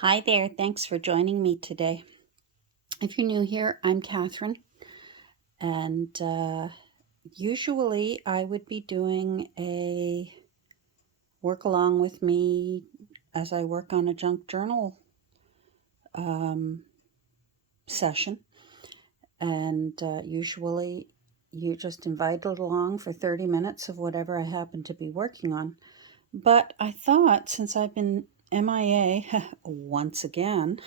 Hi there, thanks for joining me today. If you're new here, I'm Catherine, and usually I would be doing a work along with me as I work on a junk journal um, session, and usually you just invited along for 30 minutes of whatever I happen to be working on. But I thought since I've been MIA once again,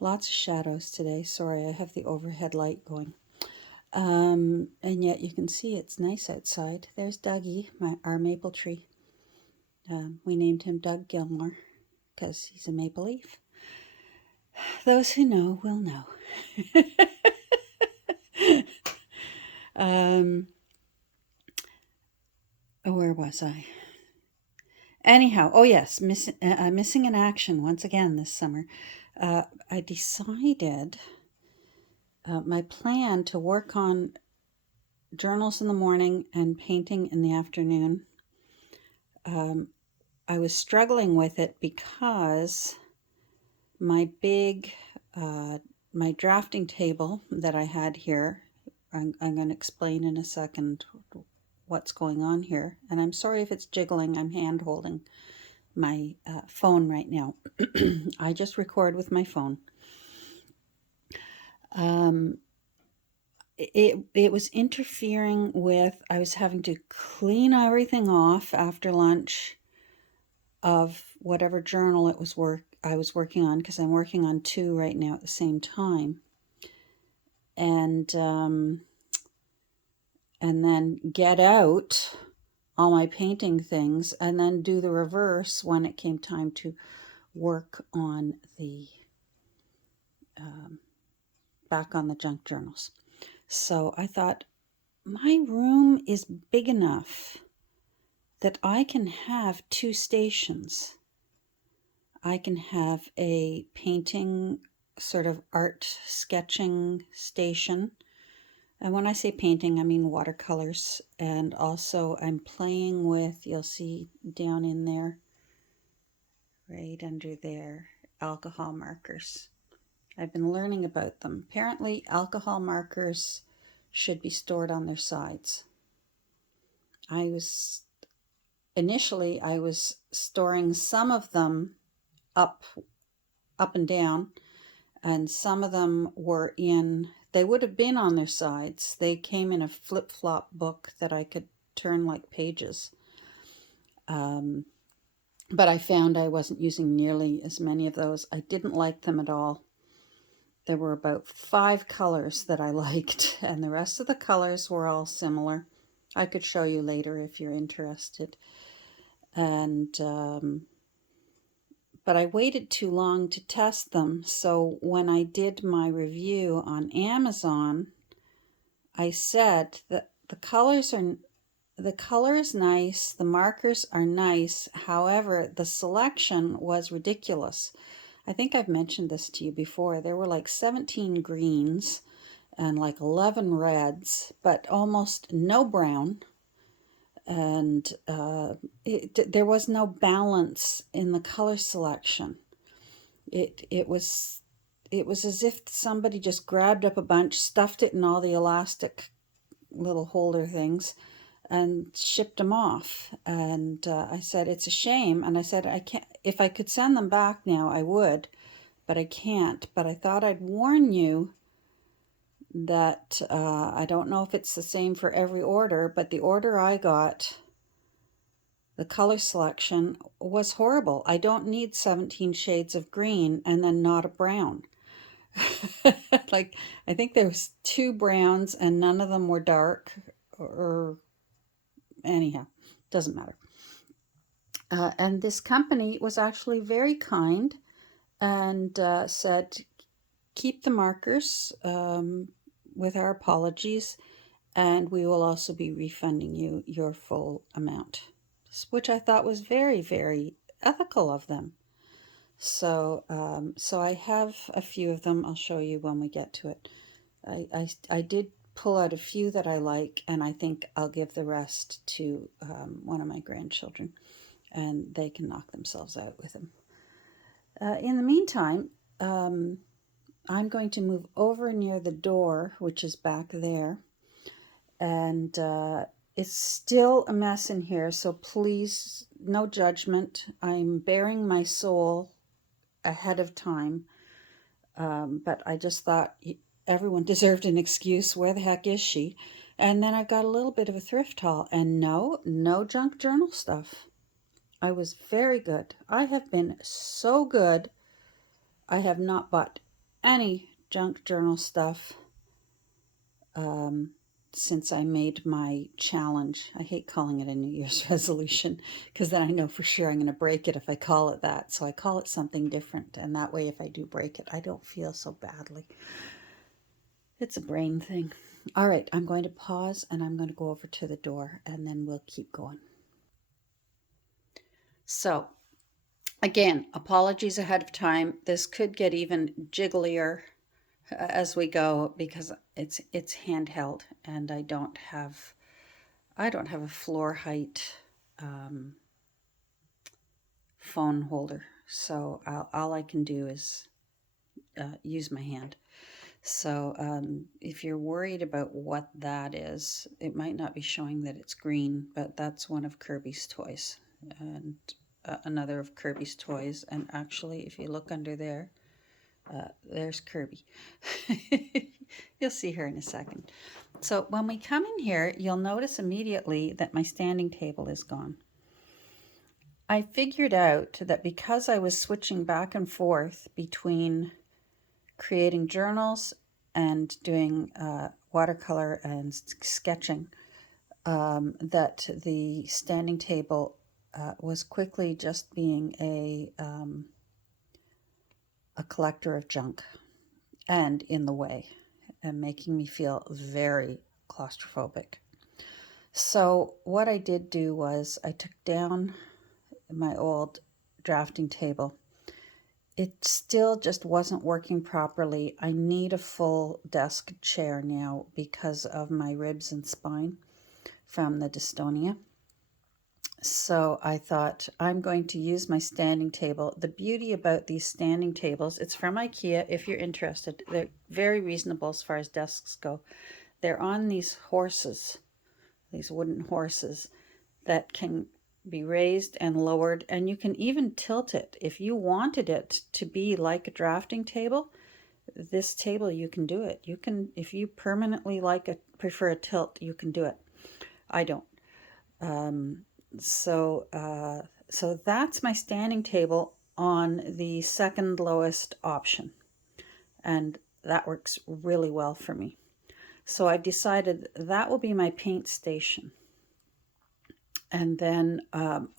lots of shadows today. Sorry, I have the overhead light going. And yet you can see it's nice outside. There's Dougie, our maple tree. We named him Doug Gilmore because he's a maple leaf. Those who know will know. Where was I? Anyhow, oh yes, missing in action once again this summer. I decided my plan to work on journals in the morning and painting in the afternoon. I was struggling with it because my my drafting table that I had here, I'm going to explain in a second what's going on here. And I'm sorry if it's jiggling. I'm hand holding my phone right now. I just record with my phone. It was interfering with, I was having to clean everything off after lunch of whatever journal I was working on, because I'm working on two right now at the same time, and then get out all my painting things and then do the reverse when it came time to work on the back on the junk journals. So I thought my room is big enough that I can have two stations. I can have a painting, sort of art sketching station. And when I say painting, I mean watercolors. And also I'm playing with, you'll see down in there, right under there, alcohol markers. I've been learning about them. Apparently, alcohol markers should be stored on their sides. Initially I was storing some of them up and down, and some of them they would have been on their sides. They came in a flip-flop book that I could turn like pages. But I found I wasn't using nearly as many of those. I didn't like them at all. There were about 5 colors that I liked, and the rest of the colors were all similar. I could show you later if you're interested. And but I waited too long to test them. So when I did my review on Amazon, I said that the color is nice, the markers are nice. However, the selection was ridiculous. I think I've mentioned this to you before. There were like 17 greens and like 11 reds, but almost no brown. And there was no balance in the color selection. It was as if somebody just grabbed up a bunch, stuffed it in all the elastic little holder things, and shipped them off. And I said, it's a shame. And I said, I can't. If I could send them back now, I would, but I can't. But I thought I'd warn you that I don't know if it's the same for every order, but the order I got, the color selection was horrible. I don't need 17 shades of green and then not a brown. Like, I think there was 2 browns and none of them were dark, or anyhow, doesn't matter. And this company was actually very kind and said, keep the markers with our apologies, and we will also be refunding you your full amount, which I thought was very, very ethical of them. So, so I have a few of them. I'll show you when we get to it. I did pull out a few that I like, and I think I'll give the rest to one of my grandchildren, and they can knock themselves out with them. In the meantime, I'm going to move over near the door, which is back there. And it's still a mess in here, so please, no judgment. I'm bearing my soul ahead of time. But I just thought everyone deserved an excuse. Where the heck is she? And then I've got a little bit of a thrift haul. And no junk journal stuff. I was very good. I have been so good. I have not bought any junk journal stuff since I made my challenge. I hate calling it a New Year's resolution because then I know for sure I'm going to break it if I call it that. So I call it something different. And that way, if I do break it, I don't feel so badly. It's a brain thing. All right, I'm going to pause and I'm going to go over to the door and then we'll keep going. So, again, apologies ahead of time. This could get even jigglier as we go because it's handheld and I don't have a floor height phone holder, so all I can do is use my hand. So if you're worried about what that is, it might not be showing that it's green, but that's one of Kirby's toys and another of Kirby's toys. And actually, if you look under there, there's Kirby. You'll see her in a second. So when we come in here, you'll notice immediately that my standing table is gone. I figured out that because I was switching back and forth between creating journals and doing watercolor and sketching, that the standing table was quickly just being a collector of junk and in the way and making me feel very claustrophobic. So what I did do was I took down my old drafting table. It still just wasn't working properly. I need a full desk chair now because of my ribs and spine from the dystonia. So I thought I'm going to use my standing table. The beauty about these standing tables, it's from IKEA if you're interested. They're very reasonable as far as desks go. They're on these horses, these wooden horses that can be raised and lowered, and you can even tilt it. If you wanted it to be like a drafting table, this table, you can do it. You can, if you permanently prefer a tilt, you can do it. I don't. So that's my standing table on the second lowest option, and that works really well for me. So I've decided that will be my paint station. And then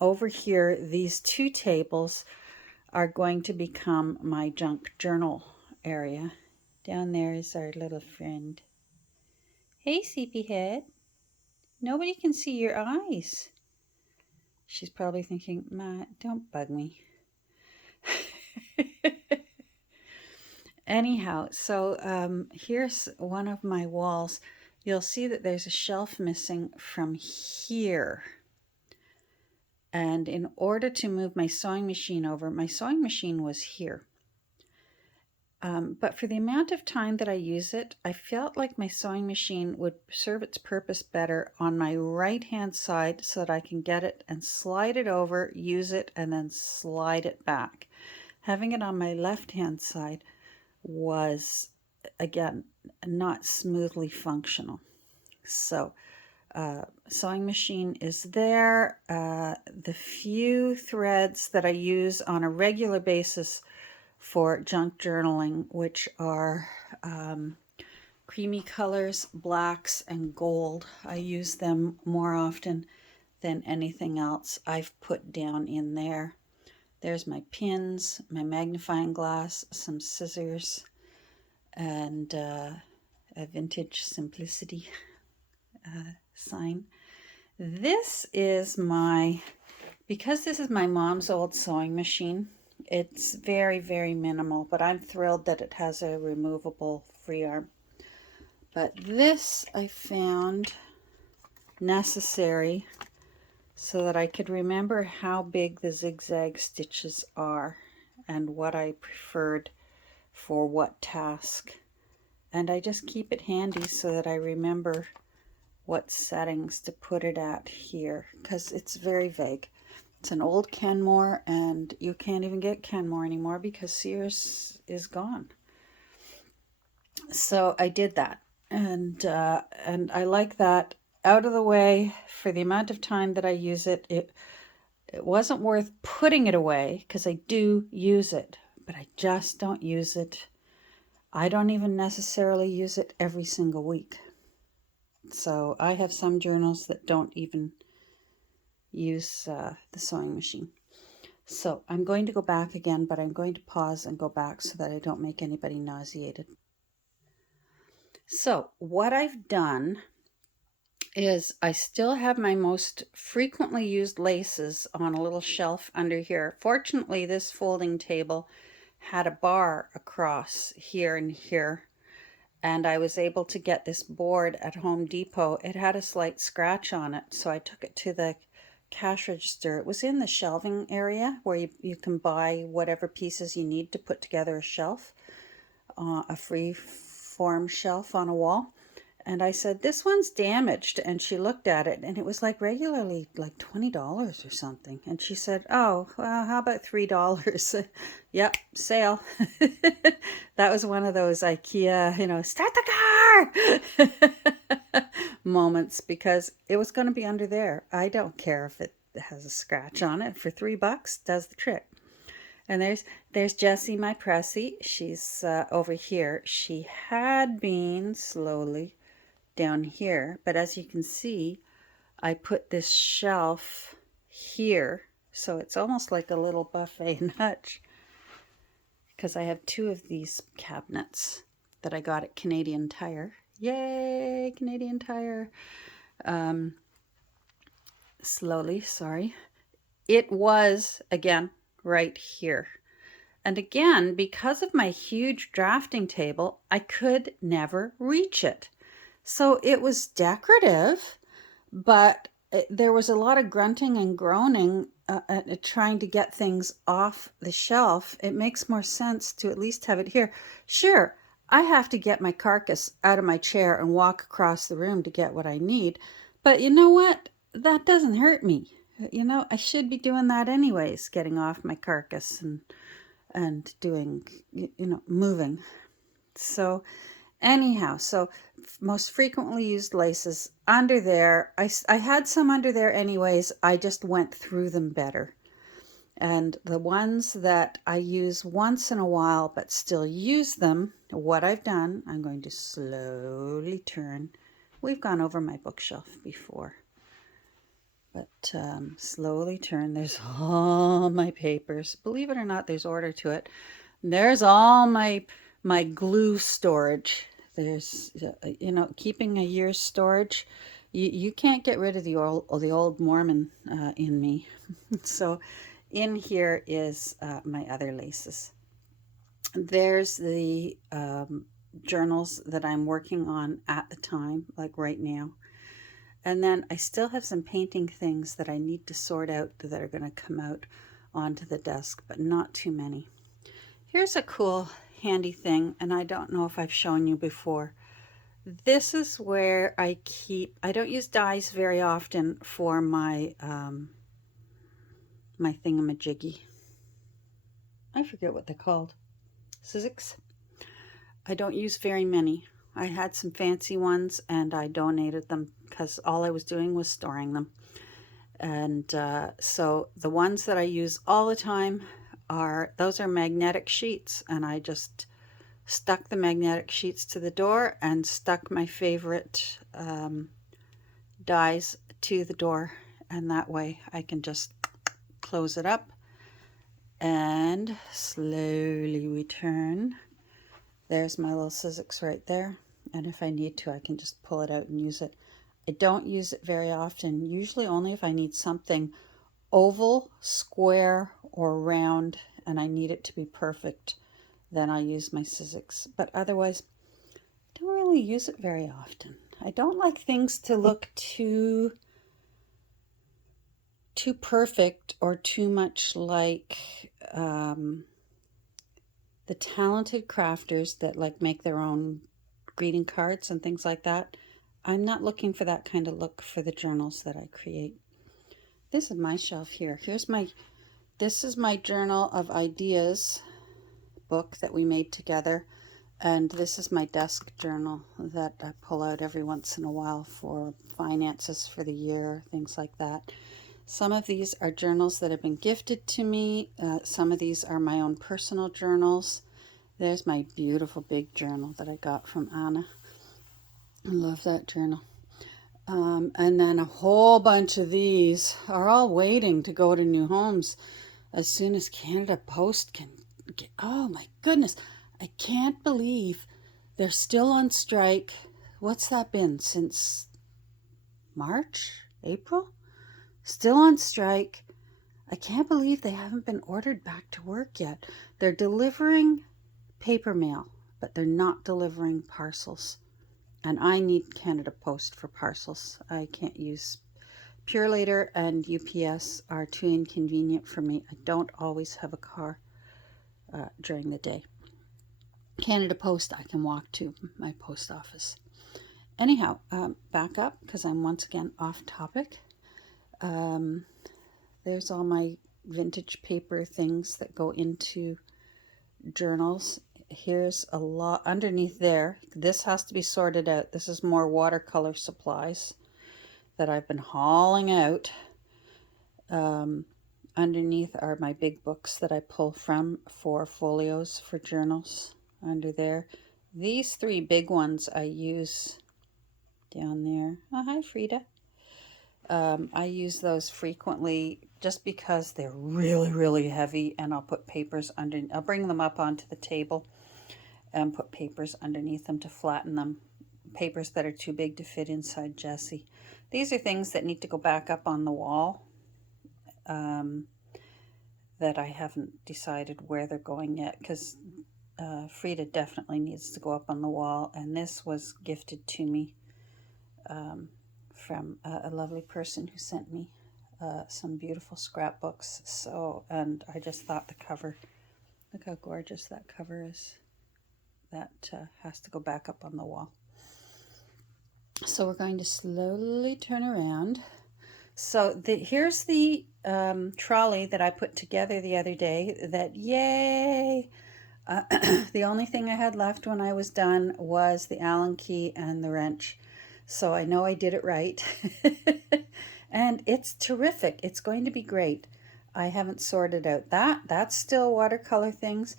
over here, these two tables are going to become my junk journal area. Down there is our little friend. Hey, sleepyhead. Nobody can see your eyes. She's probably thinking, Ma, don't bug me. Anyhow, so here's one of my walls. You'll see that there's a shelf missing from here. And in order to move my sewing machine over, my sewing machine was here. But for the amount of time that I use it, I felt like my sewing machine would serve its purpose better on my right-hand side so that I can get it and slide it over, use it, and then slide it back. Having it on my left-hand side was, again, not smoothly functional. So sewing machine is there. The few threads that I use on a regular basis for junk journaling, which are creamy colors, blacks, and gold. I use them more often than anything else. I've put down in there. There's my pins, my magnifying glass, some scissors, and a vintage simplicity sign. This is because this is my mom's old sewing machine, it's very, very minimal, but I'm thrilled that it has a removable free arm. But this I found necessary so that I could remember how big the zigzag stitches are. and what I preferred for what task. And I just keep it handy so that I remember what settings to put it at here, because it's very vague. It's an old Kenmore, and you can't even get Kenmore anymore because Sears is gone. So I did that, and I like that out of the way for the amount of time that I use it. It wasn't worth putting it away because I do use it, but I just don't use it. I don't even necessarily use it every single week. So I have some journals that don't even use the sewing machine. So I'm going to go back again, but I'm going to pause and go back so that I don't make anybody nauseated. So what I've done is I still have my most frequently used laces on a little shelf under here. Fortunately, this folding table had a bar across here and here, and I was able to get this board at Home Depot. It had a slight scratch on it, so I took it to the cash register. It was in the shelving area where you can buy whatever pieces you need to put together a shelf, a free form shelf on a wall. And I said, this one's damaged. And she looked at it, and it was like regularly like $20 or something. And she said, oh, well, how about $3? Yep, sale. That was one of those IKEA, start the car moments, because it was going to be under there. I don't care if it has a scratch on it. For $3, does the trick. And there's Jessie, my pressy. She's over here. She had been slowly down here, but as you can see, I put this shelf here, so it's almost like a little buffet hutch, because I have two of these cabinets that I got at Canadian Tire. Yay, Canadian Tire. Slowly, sorry. It was, again, right here. And again, because of my huge drafting table, I could never reach it. So it was decorative, but there was a lot of grunting and groaning trying to get things off the shelf. It makes more sense to at least have it here. Sure, I have to get my carcass out of my chair and walk across the room to get what I need. But you know what? That doesn't hurt me. I should be doing that anyways, getting off my carcass and doing, moving. So anyhow, most frequently used laces under there. I had some under there anyways. I just went through them better. And the ones that I use once in a while but still use them, what I've done, I'm going to slowly turn. We've gone over my bookshelf before. But slowly turn. There's all my papers. Believe it or not, there's order to it. There's all my glue storage. There's, keeping a year's storage. You can't get rid of the old Mormon in me. So in here is my other laces. There's the journals that I'm working on at the time, like right now. And then I still have some painting things that I need to sort out that are going to come out onto the desk, but not too many. Here's a cool handy thing, and I don't know if I've shown you before. This is where I don't use dies very often for my my thingamajiggy. I forget what they're called. Sizzix. I don't use very many. I had some fancy ones and I donated them because all I was doing was storing them. And so the ones that I use all the time those are magnetic sheets, and I just stuck the magnetic sheets to the door and stuck my favorite dies to the door, and that way I can just close it up and slowly return. There's my little Sizzix right there, and if I need to I can just pull it out and use it. I don't use it very often, usually only if I need something oval, square, or round, and I need it to be perfect, then I use my Sizzix. But otherwise, I don't really use it very often. I don't like things to look too perfect or too much like the talented crafters that like make their own greeting cards and things like that. I'm not looking for that kind of look for the journals that I create. This is my shelf here. This is my journal of ideas book that we made together. And this is my desk journal that I pull out every once in a while for finances for the year, things like that. Some of these are journals that have been gifted to me. Some of these are my own personal journals. There's my beautiful big journal that I got from Anna. I love that journal. And then a whole bunch of these are all waiting to go to new homes as soon as Canada Post can get. Oh my goodness, I can't believe they're still on strike. What's that been since March, April? Still on strike. I can't believe they haven't been ordered back to work yet. They're delivering paper mail, but they're not delivering parcels. And I need Canada Post for parcels. I can't use Purelator, and UPS are too inconvenient for me. I don't always have a car during the day. Canada Post, I can walk to my post office. Anyhow, back up because I'm once again off topic. There's all my vintage paper things that go into journals. Here's a lot underneath there. This has to be sorted out. This is more watercolor supplies that I've been hauling out. Underneath are my big books that I pull from for folios for journals under there. These three big ones I use down there. Oh, hi, Frida. I use those frequently just because they're really, really heavy, and I'll put papers under. I'll bring them up onto the table and put papers underneath them to flatten them. Papers that are too big to fit inside Jessie. These are things that need to go back up on the wall that I haven't decided where they're going yet, because Frida definitely needs to go up on the wall, and this was gifted to me from a lovely person who sent me some beautiful scrapbooks. So, and I just thought the cover, look how gorgeous that cover is. That has to go back up on the wall. So we're going to slowly turn around. So here's the trolley that I put together the other day that, yay! The only thing I had left when I was done was the Allen key and the wrench. So I know I did it right. And it's terrific. It's going to be great. I haven't sorted out that's still watercolor things.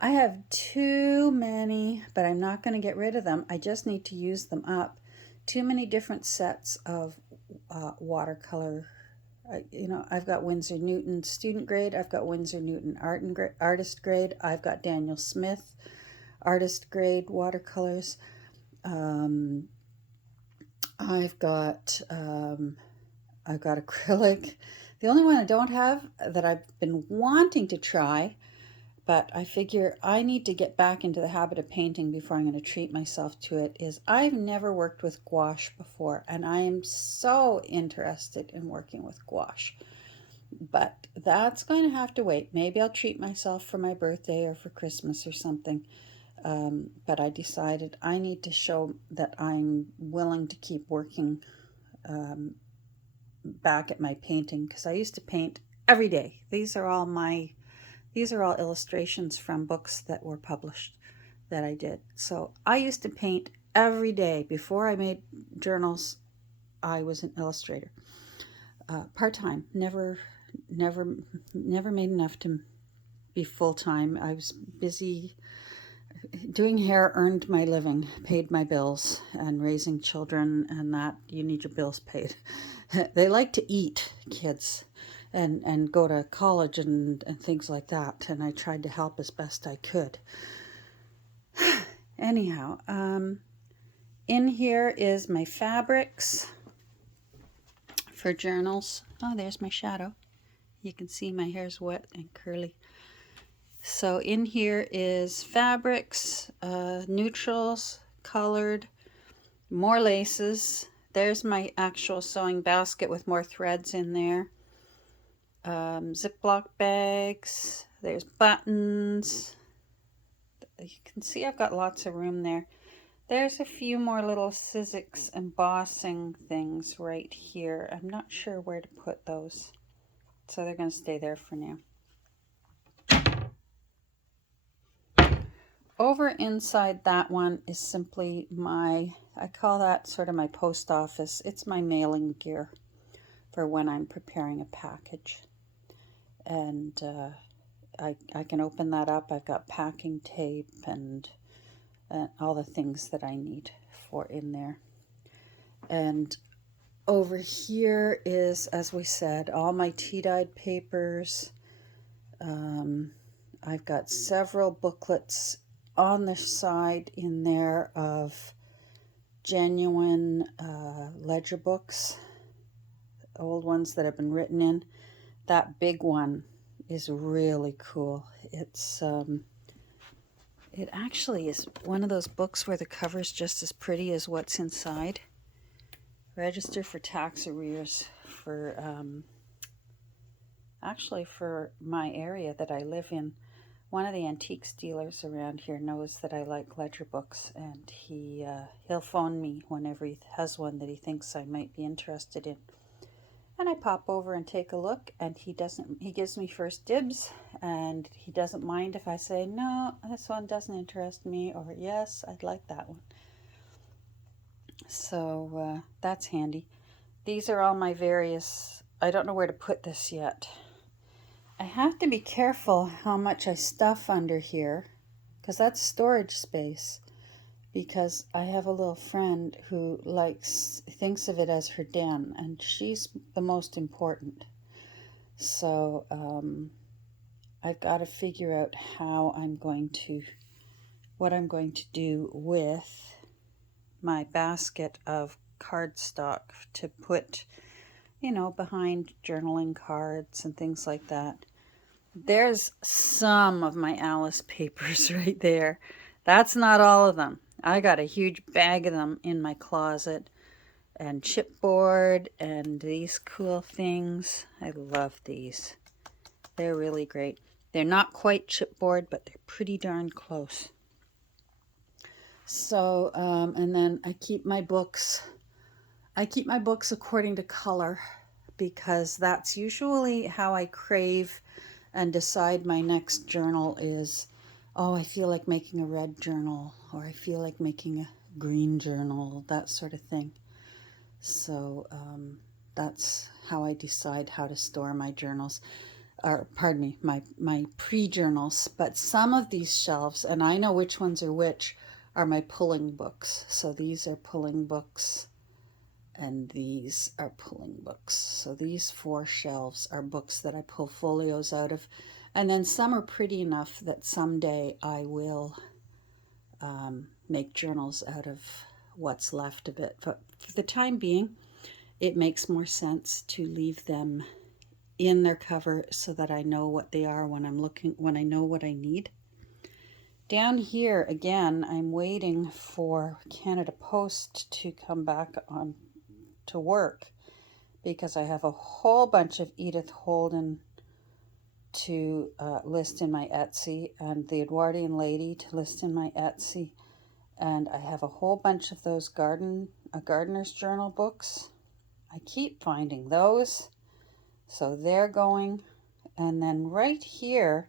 I have too many, but I'm not going to get rid of them. I just need to use them up. Too many different sets of watercolor. I've got Winsor Newton student grade. I've got Winsor Newton artist grade. I've got Daniel Smith artist grade watercolors. I've got acrylic. The only one I don't have that I've been wanting to try, but I figure I need to get back into the habit of painting before I'm going to treat myself to it, is I've never worked with gouache before, and I am so interested in working with gouache. But that's going to have to wait. Maybe I'll treat myself for my birthday or for Christmas or something. But I decided I need to show that I'm willing to keep working back at my painting, because I used to paint every day. These are all illustrations from books that were published that I did. So I used to paint every day. Before I made journals, I was an illustrator. Part-time, never made enough to be full-time. I was busy doing hair, earned my living, paid my bills, and raising children, and that you need your bills paid. They like to eat, kids, and go to college and things like that, and I tried to help as best I could. Anyhow, in here is my fabrics for journals. Oh, there's my shadow. You can see my hair's wet and curly. So in here is fabrics, neutrals, colored, more laces. There's my actual sewing basket with more threads in there. Ziploc bags. There's buttons. you can see I've got lots of room there. There's a few more little Sizzix embossing things right here. I'm not sure where to put those, so they're going to stay there for now. Over inside that one is simply my, I call that sort of my post office. It's my mailing gear for when I'm preparing a package. And I can open that up. I've got packing tape and all the things that I need for in there. And over here is, as we said, all my tea-dyed papers. I've got several booklets on the side in there of genuine ledger books, old ones that have been written in. That big one is really cool. It's it actually is one of those books where the cover's just as pretty as what's inside. Register for tax arrears for actually for my area that I live in. One of the antiques dealers around here knows that I like ledger books, and he'll phone me whenever he has one that he thinks I might be interested in. And I pop over and take a look, and he gives me first dibs, and he doesn't mind if I say, no, this one doesn't interest me, or yes, I'd like that one. So that's handy. These are all my various, I don't know where to put this yet. I have to be careful how much I stuff under here, because that's storage space. Because I have a little friend who thinks of it as her den, and she's the most important. So I've got to figure out what I'm going to do with my basket of cardstock to put, behind journaling cards and things like that. There's some of my Alice papers right there. That's not all of them. I got a huge bag of them in my closet, and chipboard and these cool things. I love these. They're really great. They're not quite chipboard, but they're pretty darn close. So, and then I keep my books according to color, because that's usually how I crave and decide my next journal is, oh, I feel like making a red journal, or I feel like making a green journal, that sort of thing. So that's how I decide how to store my journals, or pardon me, my pre-journals. But some of these shelves, and I know which ones are which, are my pulling books. So these are pulling books, and these are pulling books. So these 4 shelves are books that I pull folios out of. And then some are pretty enough that someday I will make journals out of what's left of it. But for the time being, it makes more sense to leave them in their cover so that I know what they are when I know what I need. Down here, again, I'm waiting for Canada Post to come back on to work, because I have a whole bunch of Edith Holden to list in my Etsy, and the Edwardian Lady to list in my Etsy, and I have a whole bunch of those Gardener's Journal books. I keep finding those, so they're going. And then right here,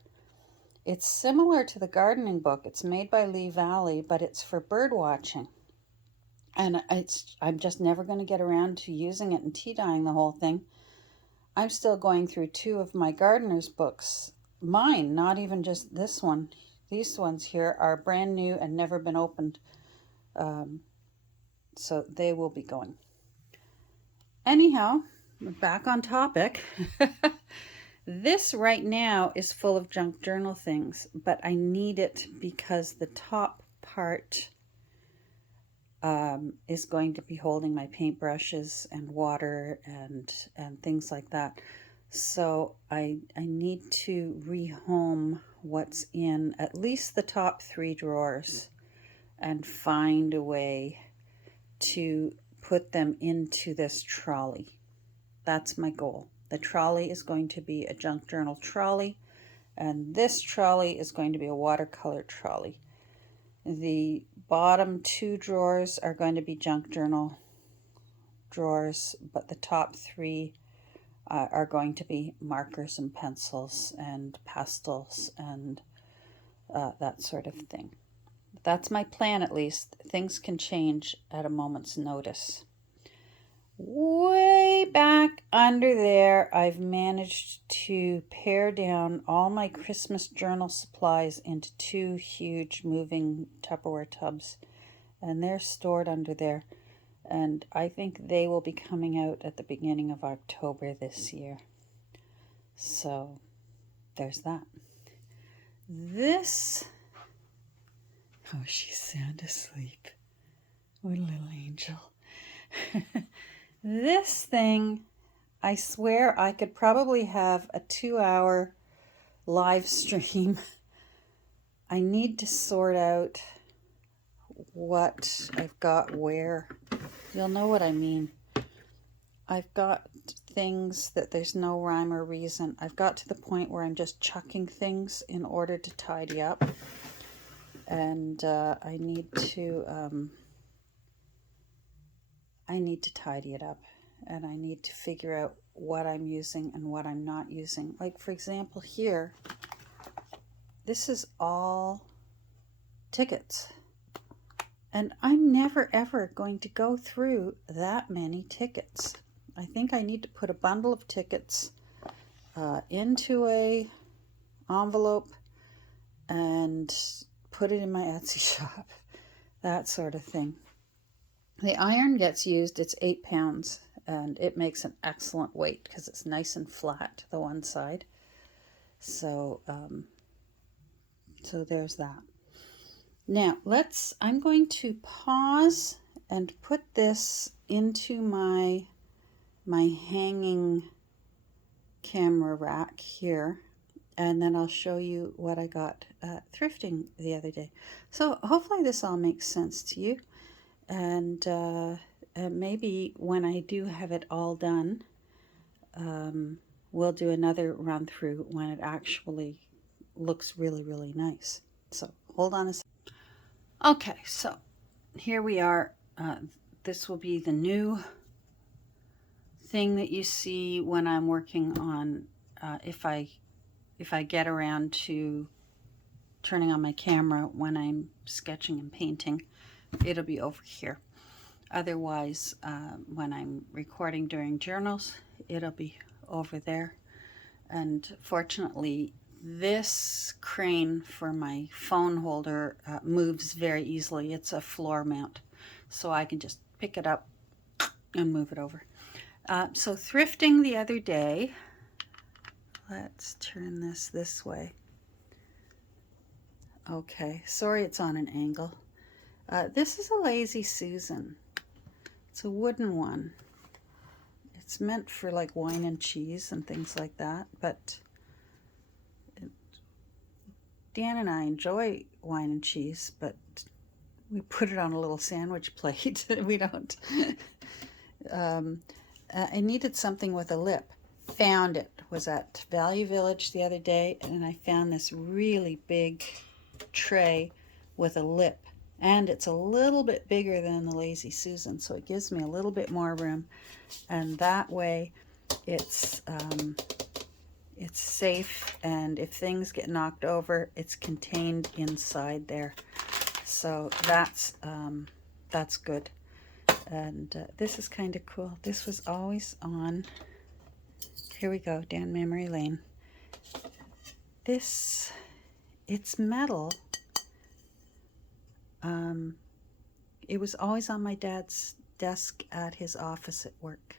it's similar to the gardening book. It's made by Lee Valley, but it's for bird watching. And I'm just never going to get around to using it and tea dyeing the whole thing. I'm still going through 2 of my gardener's books. Mine, not even just this one. These ones here are brand new and never been opened. So they will be going. Anyhow, back on topic. This right now is full of junk journal things, but I need it because the top part is going to be holding my paintbrushes and water and things like that. So I need to rehome what's in at least the top 3 drawers and find a way to put them into this trolley. That's my goal. The trolley is going to be a junk journal trolley, and this trolley is going to be a watercolor trolley. The bottom 2 drawers are going to be junk journal drawers, but the top 3 are going to be markers and pencils and pastels and that sort of thing. That's my plan, at least. Things can change at a moment's notice. Way back under there, I've managed to pare down all my Christmas journal supplies into 2 huge moving Tupperware tubs, and they're stored under there. And I think they will be coming out at the beginning of October this year. So there's that. This, oh, she's sound asleep. What a little angel. This thing, I swear I could probably have a 2-hour live stream. I need to sort out what I've got where. You'll know what I mean. I've got things that there's no rhyme or reason. I've got to the point where I'm just chucking things in order to tidy up. And I need to tidy it up. And I need to figure out what I'm using and what I'm not using. Like, for example, here, this is all tickets. And I'm never, ever going to go through that many tickets. I think I need to put a bundle of tickets into a envelope and put it in my Etsy shop. That sort of thing. The iron gets used. It's 8 pounds. And it makes an excellent weight because it's nice and flat to the one side. So, so there's that. Now, I'm going to pause and put this into my hanging camera rack here, and then I'll show you what I got thrifting the other day. So hopefully this all makes sense to you, and maybe when I do have it all done, we'll do another run through when it actually looks really, really nice. So hold on a second. Okay, so here we are. This will be the new thing that you see when I'm working on, if I get around to turning on my camera when I'm sketching and painting, it'll be over here. Otherwise, when I'm recording during journals, it'll be over there. And fortunately, this crane for my phone holder moves very easily. It's a floor mount, so I can just pick it up and move it over. So thrifting the other day, let's turn this way. Okay, sorry it's on an angle. This is a Lazy Susan. It's a wooden one. It's meant for like wine and cheese and things like that, but Dan and I enjoy wine and cheese, but we put it on a little sandwich plate. We don't. I needed something with a lip. Found it. Was at Value Village the other day, and I found this really big tray with a lip. And it's a little bit bigger than the Lazy Susan, so it gives me a little bit more room. And that way, it's safe, and if things get knocked over, it's contained inside there. So that's good. And this is kind of cool. This was always on. Here we go, down memory lane. It's metal. It was always on my dad's desk at his office at work.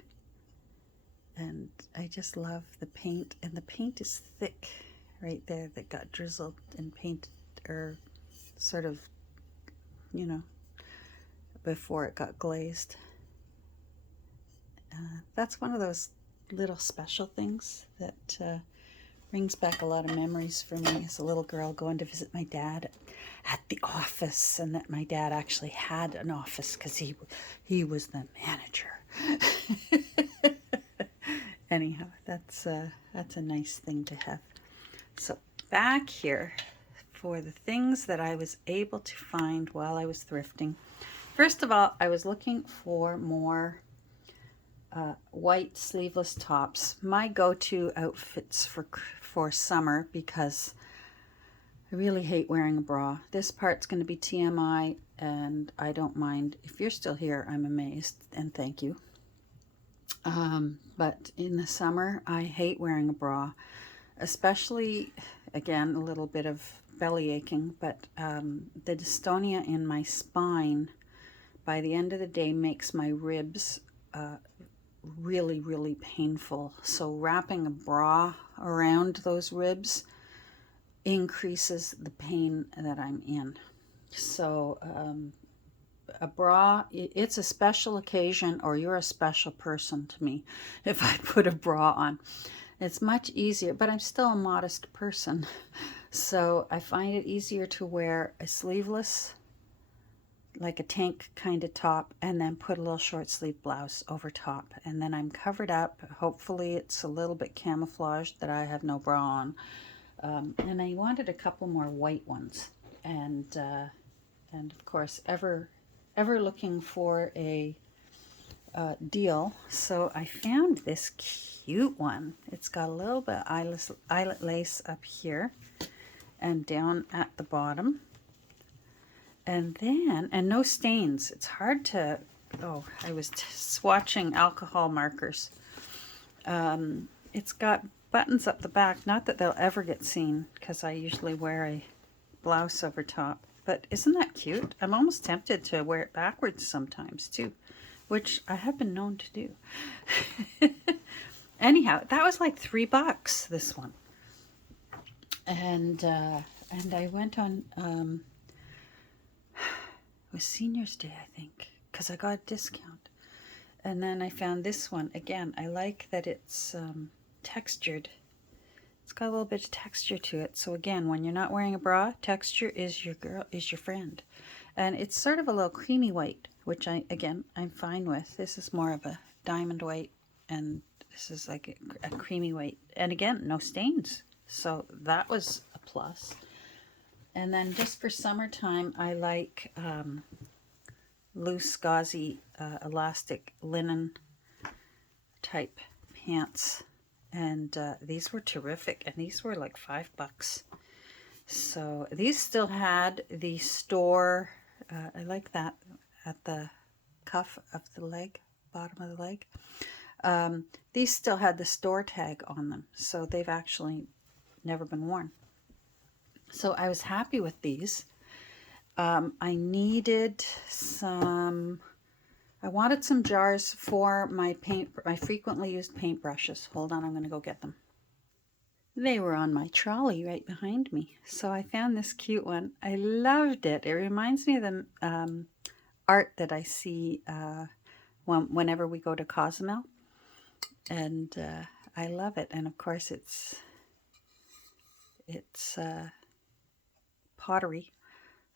And I just love the paint, and the paint is thick right there that got drizzled and painted, or sort of, you know, before it got glazed. That's one of those little special things that brings back a lot of memories for me as a little girl, going to visit my dad at the office, and that my dad actually had an office because he was the manager. Anyhow, that's a nice thing to have. So back here, for the things that I was able to find while I was thrifting. First of all, I was looking for more white sleeveless tops. My go-to outfits for summer, because I really hate wearing a bra. This part's going to be TMI, and I don't mind. If you're still here, I'm amazed, and thank you. But in the summer, I hate wearing a bra, especially, again, a little bit of belly aching, but the dystonia in my spine by the end of the day makes my ribs really, really painful. So wrapping a bra around those ribs increases the pain that I'm in. So a bra, it's a special occasion, or you're a special person to me if I put a bra on. It's much easier, but I'm still a modest person. So I find it easier to wear a sleeveless, like a tank kind of top, and then put a little short sleeve blouse over top. And then I'm covered up. Hopefully it's a little bit camouflaged that I have no bra on. And I wanted a couple more white ones. And of course, ever looking for a deal. So I found this cute one. It's got a little bit of eyelet lace up here and down at the bottom. And then, and no stains. It's hard to, oh, I was swatching alcohol markers. It's got buttons up the back. Not that they'll ever get seen, because I usually wear a blouse over top. But isn't that cute? I'm almost tempted to wear it backwards sometimes too, which I have been known to do. Anyhow, that was like $3, this one. And I went on, it was Senior's Day, I think, because I got a discount. And then I found this one. Again, I like that it's textured. It's got a little bit of texture to it. So again, when you're not wearing a bra, texture is your friend. And it's sort of a little creamy white, which I'm fine with. This is more of a diamond white, and this is like a creamy white. And again, no stains. So that was a plus. And then just for summertime, I like loose, gauzy, elastic linen type pants. And these were terrific. And these were like $5. So these still had the store, I like that, at the cuff of the leg, bottom of the leg. These still had the store tag on them. So they've actually never been worn. So I was happy with these. I needed some, I wanted some jars for my frequently used paintbrushes. Hold on, I'm going to go get them. They were on my trolley right behind me. So I found this cute one. I loved it. It reminds me of the art that I see whenever we go to Cozumel. And I love it. And of course it's pottery.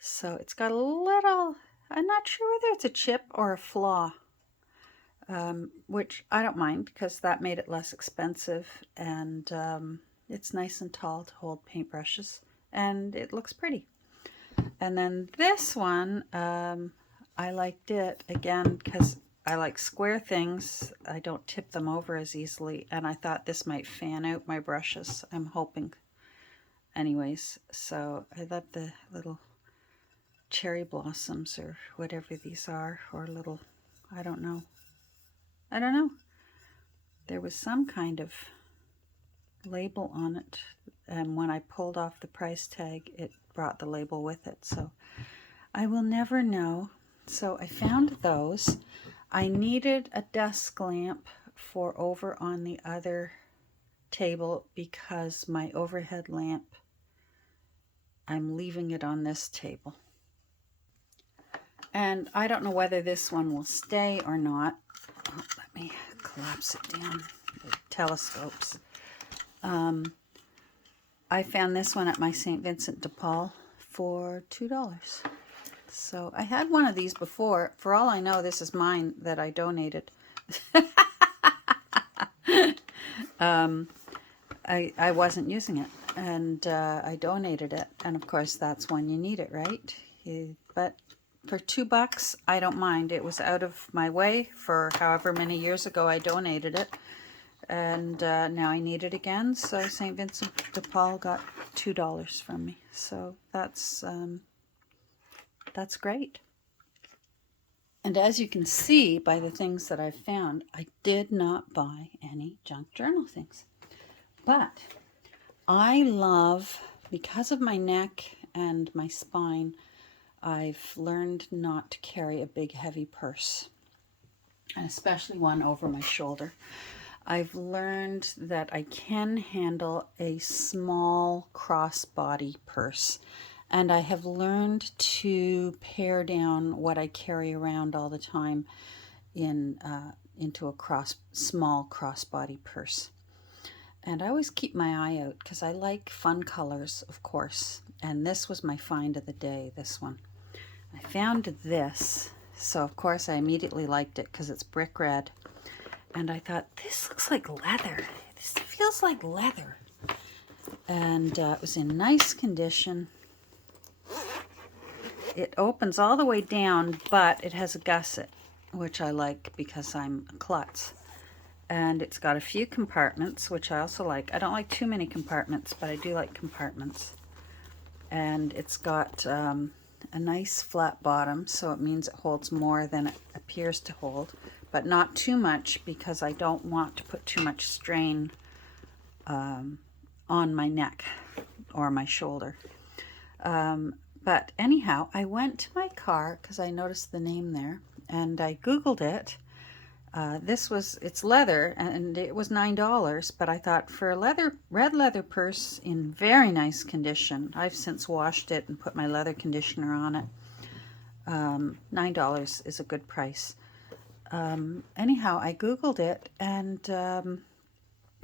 So it's got a little, I'm not sure whether it's a chip or a flaw, which I don't mind because that made it less expensive, and it's nice and tall to hold paintbrushes, and it looks pretty. And then this one, I liked it again because I like square things. I don't tip them over as easily, and I thought this might fan out my brushes. I'm hoping. Anyways, so I love the little cherry blossoms or whatever these are, or little, I don't know. There was some kind of label on it, and when I pulled off the price tag, it brought the label with it, so I will never know. So I found those. I needed a desk lamp for over on the other table because my overhead lamp, I'm leaving it on this table. And I don't know whether this one will stay or not. Oh, let me collapse it down. The telescopes. I found this one at my St. Vincent de Paul for $2. So I had one of these before. For all I know, this is mine that I donated. I wasn't using it. and I donated it. And of course, that's when you need it, right? But for $2, I don't mind. It was out of my way for however many years ago I donated it. And now I need it again, so St. Vincent de Paul got $2 from me. So that's great. And as you can see by the things that I've found, I did not buy any junk journal things. But I love, because of my neck and my spine, I've learned not to carry a big heavy purse, and especially one over my shoulder. I've learned that I can handle a small crossbody purse, and I have learned to pare down what I carry around all the time into a small crossbody purse. And I always keep my eye out because I like fun colors, of course. And this was my find of the day, this one. I found this, so of course I immediately liked it because it's brick red. And I thought, this looks like leather. This feels like leather. And it was in nice condition. It opens all the way down, but it has a gusset, which I like because I'm a klutz. And it's got a few compartments, which I also like. I don't like too many compartments, but I do like compartments. And it's got a nice flat bottom, so it means it holds more than it appears to hold, but not too much because I don't want to put too much strain on my neck or my shoulder. But anyhow, I went to my car because I noticed the name there, and I Googled it. It's leather, and it was $9, but I thought for a red leather purse in very nice condition, I've since washed it and put my leather conditioner on it, $9 is a good price. Anyhow, I Googled it, and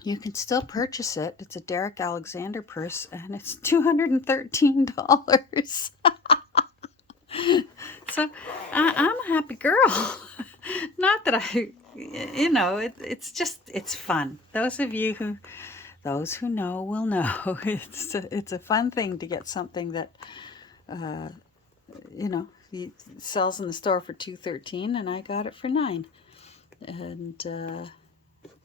you can still purchase it. It's a Derek Alexander purse, and it's $213. So I'm a happy girl. Not that it's fun. Those who know will know. It's a fun thing to get something that, he sells in the store for $213, and I got it for $9.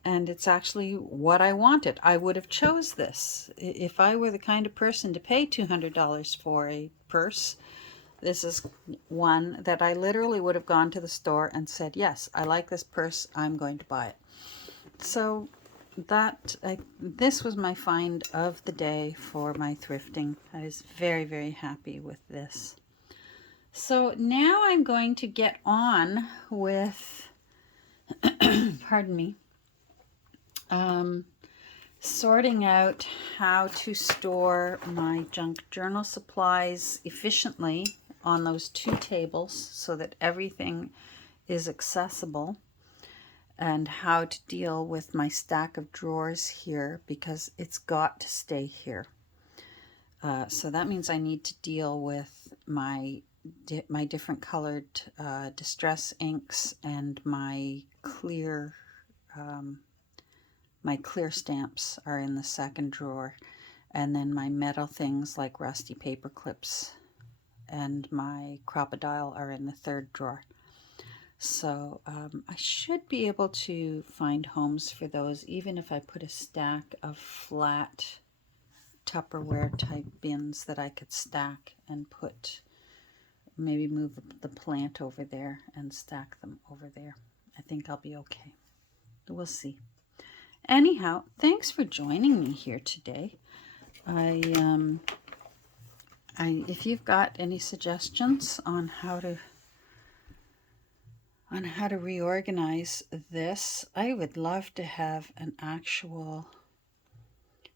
And it's actually what I wanted. I would have chose this. If I were the kind of person to pay $200 for a purse, this is one that I literally would have gone to the store and said, yes, I like this purse, I'm going to buy it. So this was my find of the day for my thrifting. I was very, very happy with this. So now I'm going to get on with, pardon me, sorting out how to store my junk journal supplies efficiently on those two tables so that everything is accessible, and how to deal with my stack of drawers here because it's got to stay here. So that means I need to deal with my different colored distress inks and my clear stamps are in the second drawer, and then my metal things like rusty paper clips and my crocodile are in the third drawer. So I should be able to find homes for those, even if I put a stack of flat Tupperware type bins that I could stack and maybe move the plant over there and stack them over there. I think I'll be okay. We'll see. Anyhow, thanks for joining me here today. If you've got any suggestions on how to reorganize this, I would love to have an actual.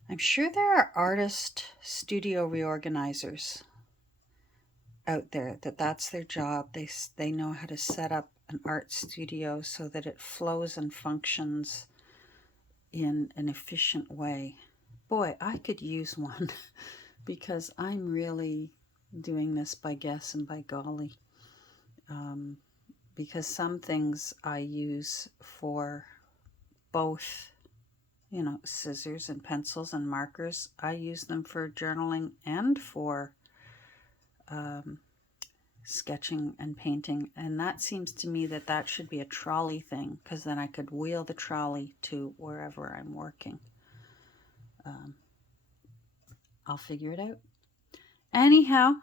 I'm sure there are artist studio reorganizers out there that's their job. They know how to set up an art studio so that it flows and functions in an efficient way. Boy, I could use one because I'm really doing this by guess and by golly. Because some things I use for both you know, scissors and pencils and markers. I use them for journaling and for sketching and painting, and that seems to me that that should be a trolley thing, because then I could wheel the trolley to wherever I'm working. I'll figure it out. Anyhow,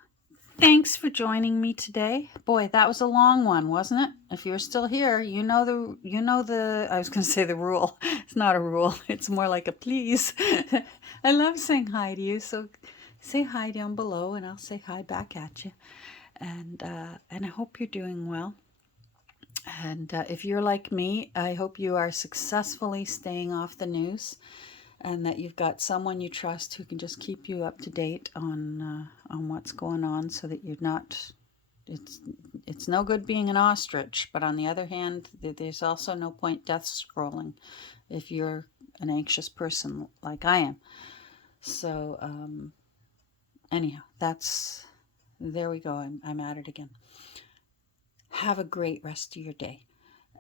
thanks for joining me today. Boy, that was a long one, wasn't it? If you're still here, you know the I was going to say the rule. It's not a rule. It's more like a please. I love saying hi to you, so say hi down below and I'll say hi back at you. And I hope you're doing well. And if you're like me, I hope you are successfully staying off the news, and that you've got someone you trust who can just keep you up to date on what's going on, so that you're not. It's no good being an ostrich, but on the other hand, there's also no point death scrolling if you're an anxious person like I am. So anyhow, there we go. I'm at it again. Have a great rest of your day,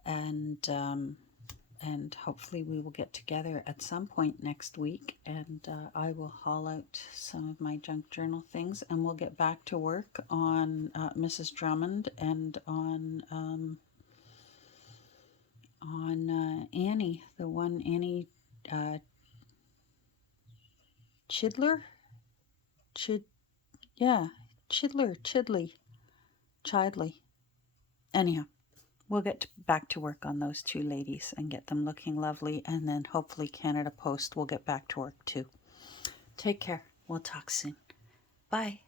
and hopefully we will get together at some point next week, and I will haul out some of my junk journal things, and we'll get back to work on Mrs. Drummond and on Annie, the one Annie Chidler, Chidley. Anyhow, we'll get back to work on those two ladies and get them looking lovely, and then hopefully Canada Post will get back to work too. Take care. We'll talk soon. Bye.